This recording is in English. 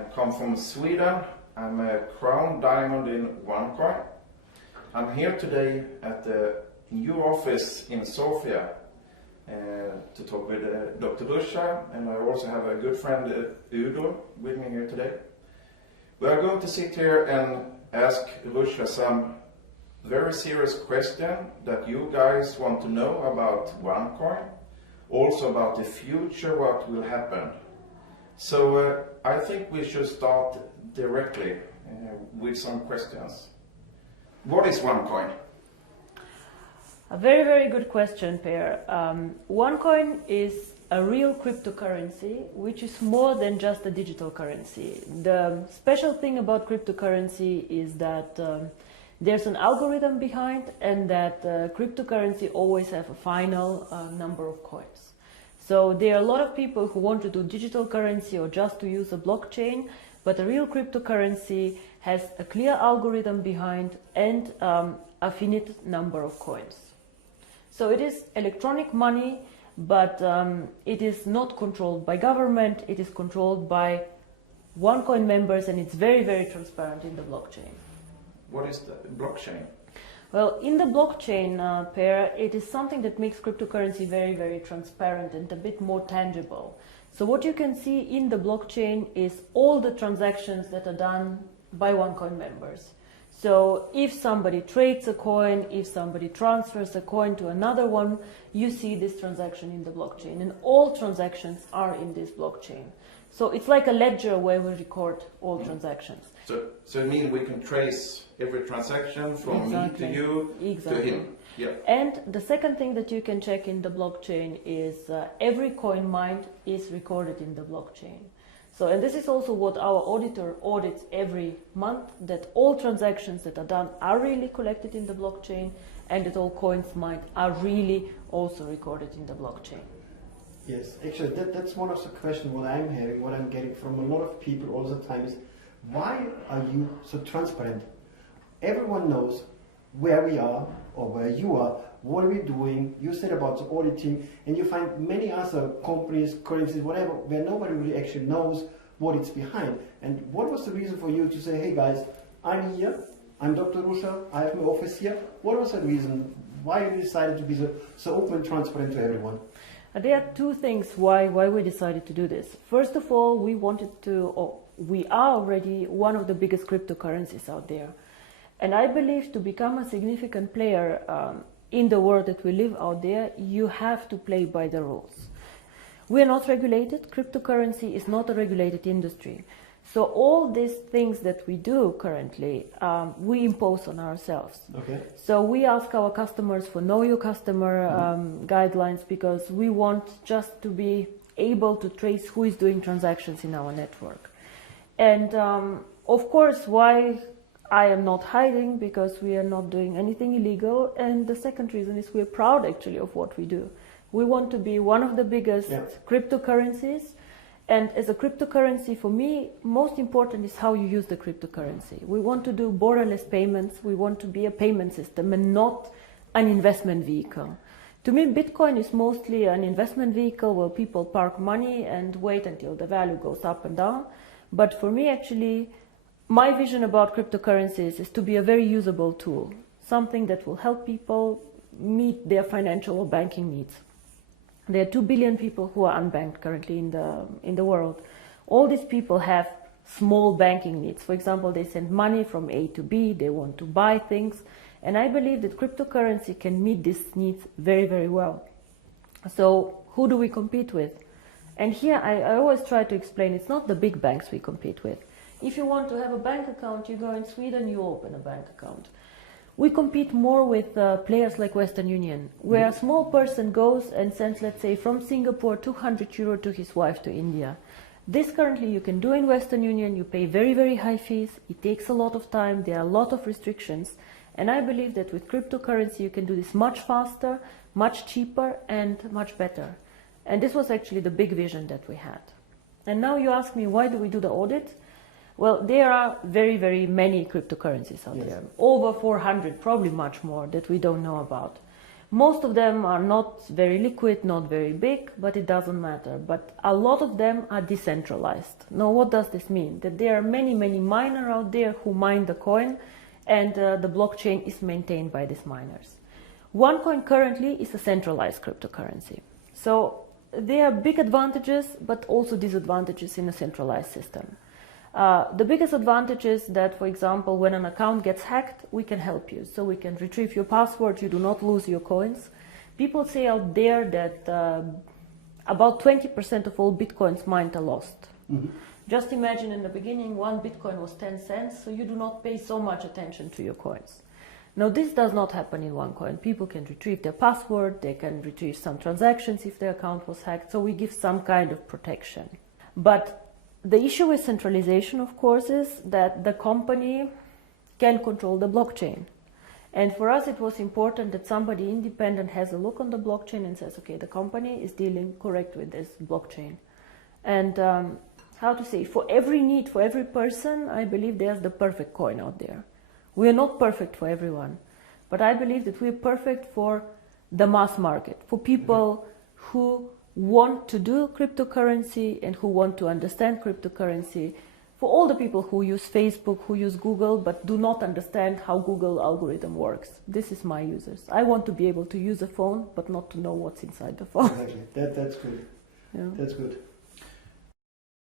come from Sweden. I'm a crown diamond in OneCoin. I'm here today at the new office in Sofia to talk with Dr. Ruzhi, and I also have a good friend Udo with me here today. We are going to sit here and ask Ruzhi some very serious question that you guys want to know about OneCoin, also about the future, what will happen. So I think we should start directly with some questions. What is OneCoin? A very, very good question, Per. OneCoin is a real cryptocurrency, which is more than just a digital currency. The special thing about cryptocurrency is that there's an algorithm behind, and that cryptocurrency always have a final number of coins. So there are a lot of people who want to do digital currency or just to use a blockchain, but a real cryptocurrency has a clear algorithm behind and a finite number of coins. So it is electronic money, but it is not controlled by government, it is controlled by OneCoin members, and it's very, very transparent in the blockchain. What is the blockchain? Well, in the blockchain, Per, it is something that makes cryptocurrency very, very transparent and a bit more tangible. So what you can see in the blockchain is all the transactions that are done by OneCoin members. So if somebody trades a coin, if somebody transfers a coin to another one, you see this transaction in the blockchain, and all transactions are in this blockchain. So it's like a ledger where we record all transactions. So it means we can trace every transaction from me to you to him. Yeah. And the second thing that you can check in the blockchain is every coin mined is recorded in the blockchain. So, and this is also what our auditor audits every month, that all transactions that are done are really collected in the blockchain, and that all coins mined are really also recorded in the blockchain. Yes, actually that's one of the questions what I'm having, what I'm getting from a lot of people all the time is, why are you so transparent? Everyone knows where we are or where you are, what we're doing. You said about the auditing, and you find many other companies, currencies, whatever, where nobody really actually knows what it's behind. And what was the reason for you to say, hey guys, I'm here, I'm Dr. Ruzhi, I have my office here. What was the reason? Why you decided to be so open and transparent to everyone? There are two things why we decided to do this. First of all, we wanted to, or we are already one of the biggest cryptocurrencies out there. And I believe to become a significant player in the world that we live out there, you have to play by the rules. We are not regulated. Cryptocurrency is not a regulated industry. So all these things that we do currently, we impose on ourselves. Okay. So we ask our customers for know your customer guidelines, because we want just to be able to trace who is doing transactions in our network. And of course, why I am not hiding, because we are not doing anything illegal. And the second reason is we're proud actually of what we do. We want to be one of the biggest cryptocurrencies. And as a cryptocurrency, for me, most important is how you use the cryptocurrency. We want to do borderless payments. We want to be a payment system and not an investment vehicle. To me, Bitcoin is mostly an investment vehicle where people park money and wait until the value goes up and down. But for me, actually, my vision about cryptocurrencies is to be a very usable tool, something that will help people meet their financial or banking needs. There are 2 billion people who are unbanked currently in the world. All these people have small banking needs. For example, they send money from A to B, they want to buy things, and I believe that cryptocurrency can meet these needs very, very well. So who do we compete with? And here I always try to explain, it's not the big banks we compete with. If you want to have a bank account, you go in Sweden, you open a bank account. We compete more with players like Western Union, where a small person goes and sends, let's say, from Singapore 200 euro to his wife to India. This currently you can do in Western Union. You pay very, very high fees. It takes a lot of time. There are a lot of restrictions. And I believe that with cryptocurrency you can do this much faster, much cheaper, and much better. And this was actually the big vision that we had. And now you ask me, why do we do the audit? Well, there are very, very many cryptocurrencies out there. Over 400, probably much more, that we don't know about. Most of them are not very liquid, not very big, but it doesn't matter. But a lot of them are decentralized. Now, what does this mean? That there are many, many miners out there who mine the coin, and the blockchain is maintained by these miners. OneCoin currently is a centralized cryptocurrency. So there are big advantages, but also disadvantages in a centralized system. The biggest advantage is that, for example, when an account gets hacked, we can help you. So we can retrieve your password, you do not lose your coins. People say out there that about 20% of all bitcoins mined are lost. Mm-hmm. Just imagine in the beginning, one bitcoin was 10 cents, so you do not pay so much attention to your coins. Now, this does not happen in OneCoin. People can retrieve their password, they can retrieve some transactions if their account was hacked, so we give some kind of protection. But the issue with centralization, of course, is that the company can control the blockchain. And for us, it was important that somebody independent has a look on the blockchain and says, okay, the company is dealing correct with this blockchain. And how to say, for every need, for every person, I believe there's the perfect coin out there. We are not perfect for everyone, but I believe that we are perfect for the mass market, for people who want to do cryptocurrency and who want to understand cryptocurrency, for all the people who use Facebook, who use Google, but do not understand how Google algorithm works. This is my users. I want to be able to use a phone, but not to know what's inside the phone. Exactly. That's good. Yeah. That's good.